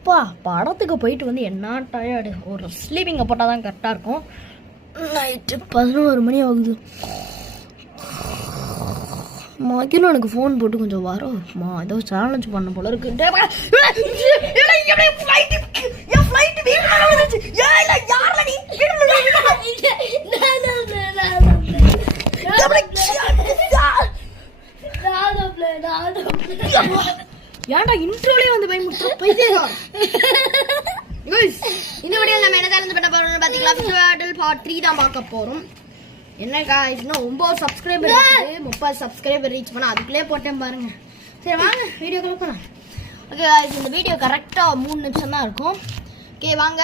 அப்பா படத்துக்கு போயிட்டு வந்து என்ன டயர்டு. ஒரு ஸ்லீப்பிங்கை போட்டால் தான் கரெக்டாக இருக்கும். நைட்டு 11 மணி ஆகுது. மகிழும் எனக்கு ஃபோன் போட்டு கொஞ்சம் வரோம்மா ஏதோ சேலஞ்ச் பண்ண போல இருக்கு. ஏன்டா இன்ட்ரோலே வந்து பயமுறுத்துறோம். இந்த வீடியோ நம்ம என்ன சேலஞ்ச் பண்ண போறோம்னு பாத்தீங்களா, பார்ட் 3 தான் பார்க்க போறோம். என்னக்கா இன்னும் 9 சப்ஸ்கிரைபர் இருக்குது. 30 சப்ஸ்கிரைபர் ரீச் பண்ண அதுக்குள்ளே போட்டேன் பாருங்க. சரி வாங்க வீடியோக்குள்ள போகலாம். ஓகே இந்த வீடியோ கரெக்டாக 3 நிமிஷம் தான் இருக்கும். ஓகே வாங்க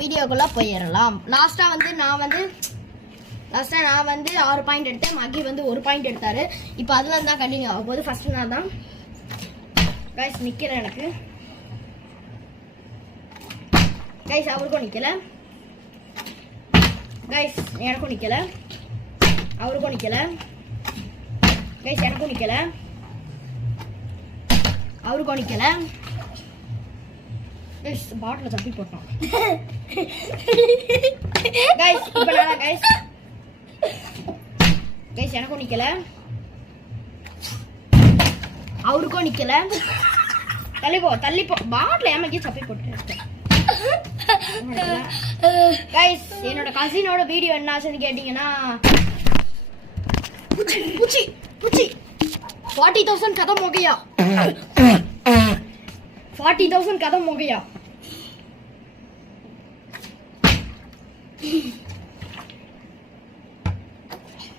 வீடியோக்குள்ளே போயிடலாம். லாஸ்ட்டாக நான் வந்து 6 பாயிண்ட் எடுத்தேன். மகி வந்து 1 பாயிண்ட் எடுத்தாரு. இப்போ அதில் தான் கண்டினியூ ஆகும் போது. ஃபர்ஸ்ட் நான் தான் கைஸ் நிற்கிறேன். எனக்கு கைஸ் அவருக்கும் நிற்கல, கைஸ் எனக்கும் நிற்கல, அவருக்கும் நிற்கல, கைஸ் எனக்கும் நிற்கல, அவருக்கும் நிற்கல. கைஸ் பாட்டில் தப்பி போட்டோம். கைஸ் இப்போ நான் கைஸ் கைஸ் எனக்கும் நிற்கல, அவருக்கும் நிற்கல. தள்ளிப்போ பாட்டில் ஏமாக்கி தப்பி போட்டு. கைஸ் என்னோட கசினோட வீடியோ என்ன ஆச்சுன்னு கேட்டீங்கன்னா 40,000 खत्म हो गया. 40,000 खत्म हो गया.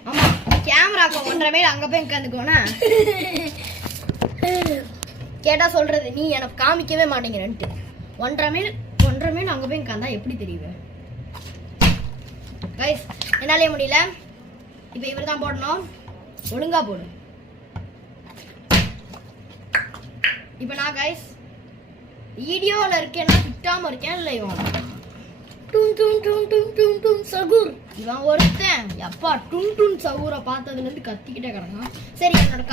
ஆமா கேமராக்கு 1.5 மைல் அங்க போய் உட்காந்துக்கோனா கேட்டா சொல்றது நீ எனக்கு காமிக்கவே மாட்டேங்கிறன்ட்டு. 1.5 மைல் அங்க போய் உட்காந்தா எப்படி தெரியுது கைஸ்? என்னாலே முடியல. இப்ப இவர் தான் போடணும். ஒழுங்கா போடு. இப்ப நான் கைஸ் வீடியோல இருக்கேன்னா திட்டாம இருக்கேன் இல்ல இவன் சகுர் இவன் ஒருத்தன் எப்பா டுன் சகுரை பார்த்ததுல இருந்து கத்திக்கிட்டே கிடக்கான். சரி என்னோட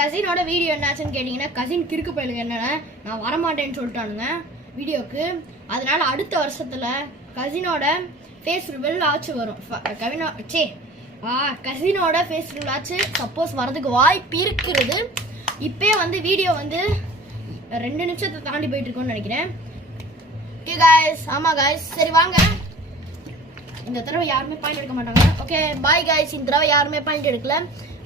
கசினோட வீடியோ என்னாச்சுன்னு கேட்டீங்கன்னா, கசின் கிறுக்கு பயிலுங்க என்னன்னா நான் வரமாட்டேன்னு சொல்லிட்டானுங்க வீடியோக்கு. அதனால அடுத்த வருஷத்துல கசினோட ஃபேஸ் ரிவீல் ஆச்சு வரும். கசினோட ஃபேஸ் ரிவீல் ஆச்சு சப்போஸ் வரதுக்கு வாய்ப்பு இருக்கிறது. இப்பே வந்து வீடியோ வந்து 2 நிமிஷத்தை தாண்டி போயிட்டு இருக்கோம்னு நினைக்கிறேன். ஓகே காய்ஸ், ஆமா காய்ஸ் சரி வாங்க. இந்த தடவை யாருமே பாயிண்ட் எடுக்க மாட்டாங்க. Okay bye guys. இந்த தடவை யாருமே பாயிண்ட் எடுக்கல.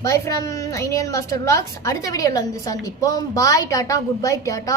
By from Indian master vlogs. அடுத்த வீடியோல வந்து சந்திப்போம். பாய் டாடா குட் பை டாடா.